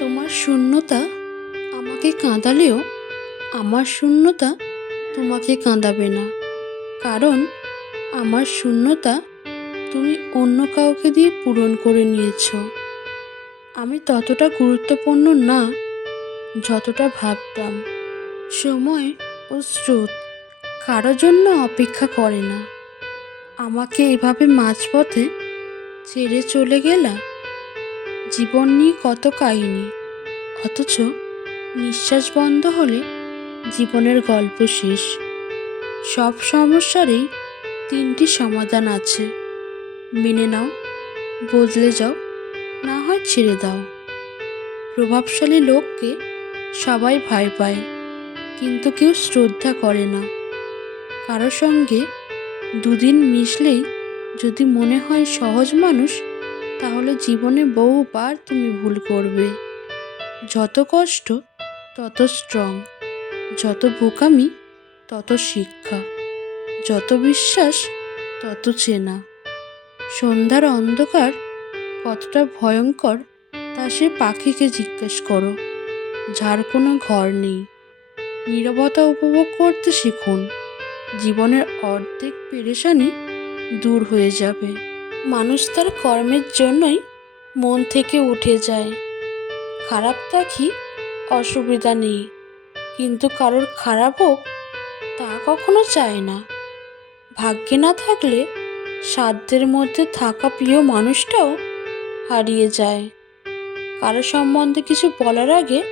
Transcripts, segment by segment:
তোমার শূন্যতা আমাকে কাঁদালেও আমার শূন্যতা তোমাকে কাঁদাবে না। কারণ আমার শূন্যতা তুমি অন্য কাউকে দিয়ে পূরণ করে নিয়েছ। আমি ততটা গুরুত্বপূর্ণ না যতটা ভাবতাম। সময় ও স্রোত কারও জন্য অপেক্ষা করে না। আমাকে এভাবে মাঝপথে ছেড়ে চলে গেলা জীবন নিয়ে কত কাহিনী, অথচ নিঃশ্বাস বন্ধ হলে জীবনের গল্প শেষ। সব সমস্যারই তিনটি সমাধান আছে। মেনে নাও, বদলে যাও, না হয় ছেড়ে দাও। প্রভাবশালী লোককে সবাই ভয় পায়, কিন্তু কেউ শ্রদ্ধা করে না। কারও সঙ্গে দুদিন মিশলেই যদি মনে হয় সহজ মানুষ তাহলে জীবনে বহুবার তুমি ভুল করবে। যত কষ্ট, তত স্ট্রং যত বোকামি, তত শিক্ষা। যত বিশ্বাস, তত চেনা। সন্ধ্যার অন্ধকার কতটা ভয়ঙ্কর, তা সে পাখিকে জিজ্ঞেস করো। যার কোনো ঘর নেই। নীরবতা উপভোগ করতে শিখুন। জীবনের অর্ধেক পেরেশানি দূর হয়ে যাবে। মানুষ তার কর্মের জন্যই মন থেকে উঠে যায়। খারাপ থাকি অসুবিধা নেই। কিন্তু কারোর খারাপ হোক, তা কখনো চায় না। ভাগ্যে না থাকলে সাধ্যের মধ্যে থাকা প্রিয় মানুষটাও হারিয়ে যায়। কারও সম্বন্ধে কিছু বলার আগে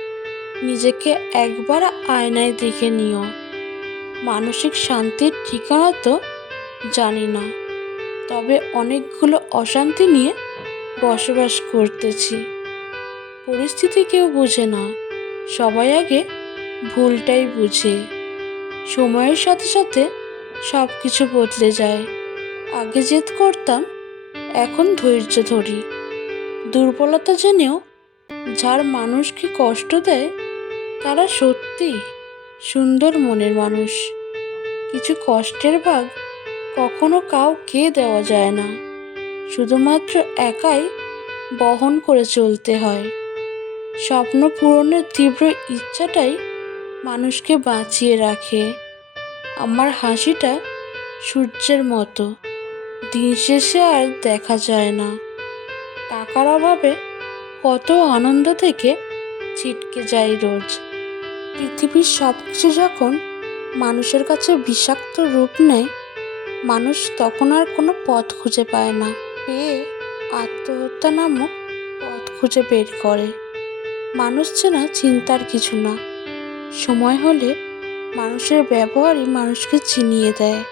নিজেকে একবার আয়নায় দেখে নিও। মানসিক শান্তির ঠিকানা তো জানি না। তবে অনেকগুলো অশান্তি নিয়ে বসবাস করতেছি। পরিস্থিতি কেউ বোঝে না। সবাই আগে ভুলটাই বুঝে। সময়ের সাথে সাথে সব কিছু বদলে যায়। আগে জেদ করতাম, এখন ধৈর্য ধরি। দুর্বলতা জেনেও যার মানুষকে কষ্ট দেয়, তারা সত্যি সুন্দর মনের মানুষ। কিছু কষ্টের ভাগ কখনো কাউকে দেওয়া যায় না। শুধুমাত্র একাই বহন করে চলতে হয়। স্বপ্ন পূরণের তীব্র ইচ্ছাটাই মানুষকে বাঁচিয়ে রাখে। আমার হাসিটা সূর্যের মতো। দিন শেষে আর দেখা যায় না। টাকার অভাবে কত আনন্দ থেকে ছিটকে যায় রোজ। পৃথিবীর সব কিছু যখন মানুষের কাছে বিষাক্ত রূপ নেয় মানুষ তখন আর কোনো পথ খুঁজে পায় না। পেয়ে আত্মহত্যা নামক পথ খুঁজে বের করে। মানুষ চেনা চিন্তার কিছু না। সময় হলে মানুষের ব্যবহারই মানুষকে চিনিয়ে দেয়।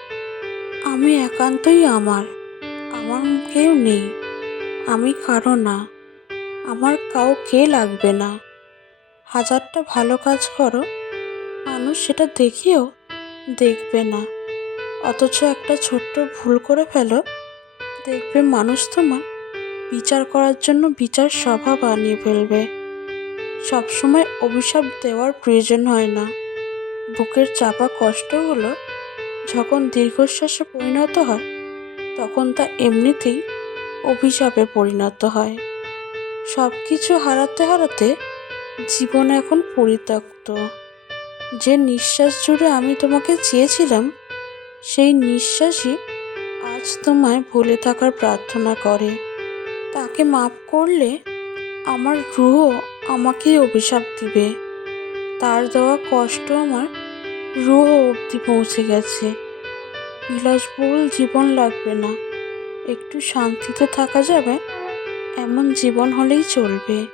আমি একান্তই আমার আমার কেউ নেই, আমি কারও না, আমার কাউকে লাগবে না। হাজারটা ভালো কাজ করো, মানুষ সেটা দেখেও দেখবে না। অথচ একটা ছোট্ট ভুল করে ফেলো। দেখবে মানুষ তোমার বিচার করার জন্য বিচার সভা বানিয়ে ফেলবে। সবসময় অভিশাপ দেওয়ার প্রয়োজন হয় না। বুকের চাপা কষ্ট হলো, যখন দীর্ঘশ্বাসে পরিণত হয়, তখন তা এমনিতেই অভিশাপে পরিণত হয়। সব কিছু হারাতে হারাতে জীবন এখন পরিত্যক্ত। যে নিঃশ্বাস জুড়ে আমি তোমাকে চেয়েছিলাম সেই নিঃশ্বাসই আজ তোমায় ভুলে থাকার প্রার্থনা করে। তাকে মাফ করলে আমার রুহ আমাকেই অভিশাপ দিবে। তার দেওয়া কষ্ট আমার রুহ অবধি পৌঁছে গেছে। বিলাসবহুল জীবন লাগবে না। একটু শান্তিতে থাকা যাবে, এমন জীবন হলেই চলবে।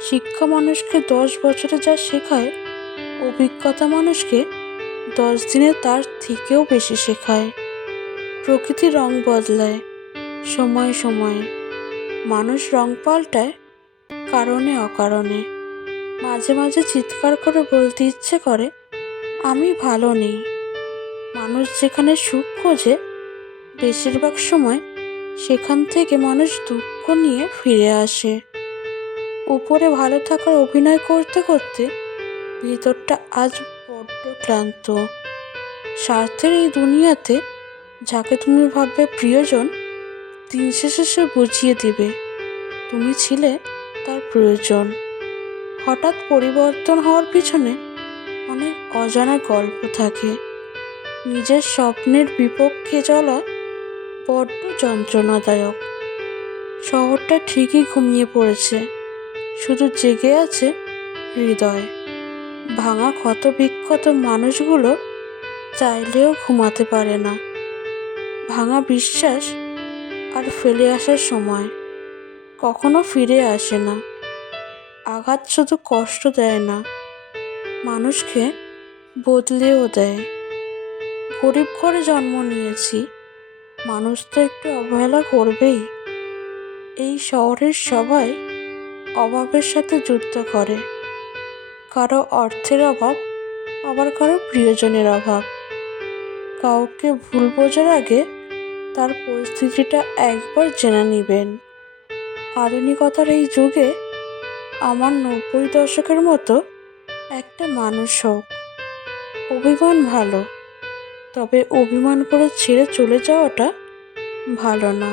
শিক্ষা মানুষকে দশ বছরে যা শেখায়, অভিজ্ঞতা মানুষকে দশ দিনে তার থেকেও বেশি শেখায়। প্রকৃতি রং বদলায়, সময়ে সময়ে। মানুষ রং পাল্টায়, কারণে অকারণে। মাঝে মাঝে চিৎকার করে বলতে ইচ্ছে করে, আমি ভালো নেই। মানুষ যেখানে সুখ খোঁজে, বেশিরভাগ সময় সেখান থেকে মানুষ দুঃখ নিয়ে ফিরে আসে। উপরে ভালো থাকার অভিনয় করতে করতে ভিতরটা আজ ক্লান্ত। স্বার্থের এই দুনিয়াতে যাকে তুমি ভাববে প্রিয়জন, দিন শেষে সে বুঝিয়ে দিবে, তুমি ছিলে তার প্রয়োজন। হঠাৎ পরিবর্তন হওয়ার পিছনে অনেক অজানা গল্প থাকে। নিজের স্বপ্নের বিপক্ষে চলা বড্ড যন্ত্রণাদায়ক। শহরটা ঠিকই ঘুমিয়ে পড়েছে, শুধু জেগে আছে হৃদয়। ভাঙা ক্ষত বিক্ষত মানুষগুলো চাইলেও ঘুমাতে পারে না। ভাঙা বিশ্বাস আর ফেলে আসার সময় কখনো ফিরে আসে না। আঘাত শুধু কষ্ট দেয় না, মানুষকে বদলেও দেয়। গরিব ঘরে জন্ম নিয়েছি, মানুষ তো একটু অবহেলা করবেই। এই শহরের সবাই অভাবের সাথে যুদ্ধ করে। কারও অর্থের অভাব, আবার কারও প্রিয়জনের অভাব। কাউকে ভুল বোঝার আগে তার পরিস্থিতিটা একবার জেনে নেবেন। আধুনিকতার এই যুগে আমার নব্বই দশকের মতো একটা মানুষ হোক। অভিমান ভালো, তবে অভিমান করে ছেড়ে চলে যাওয়াটা ভালো না।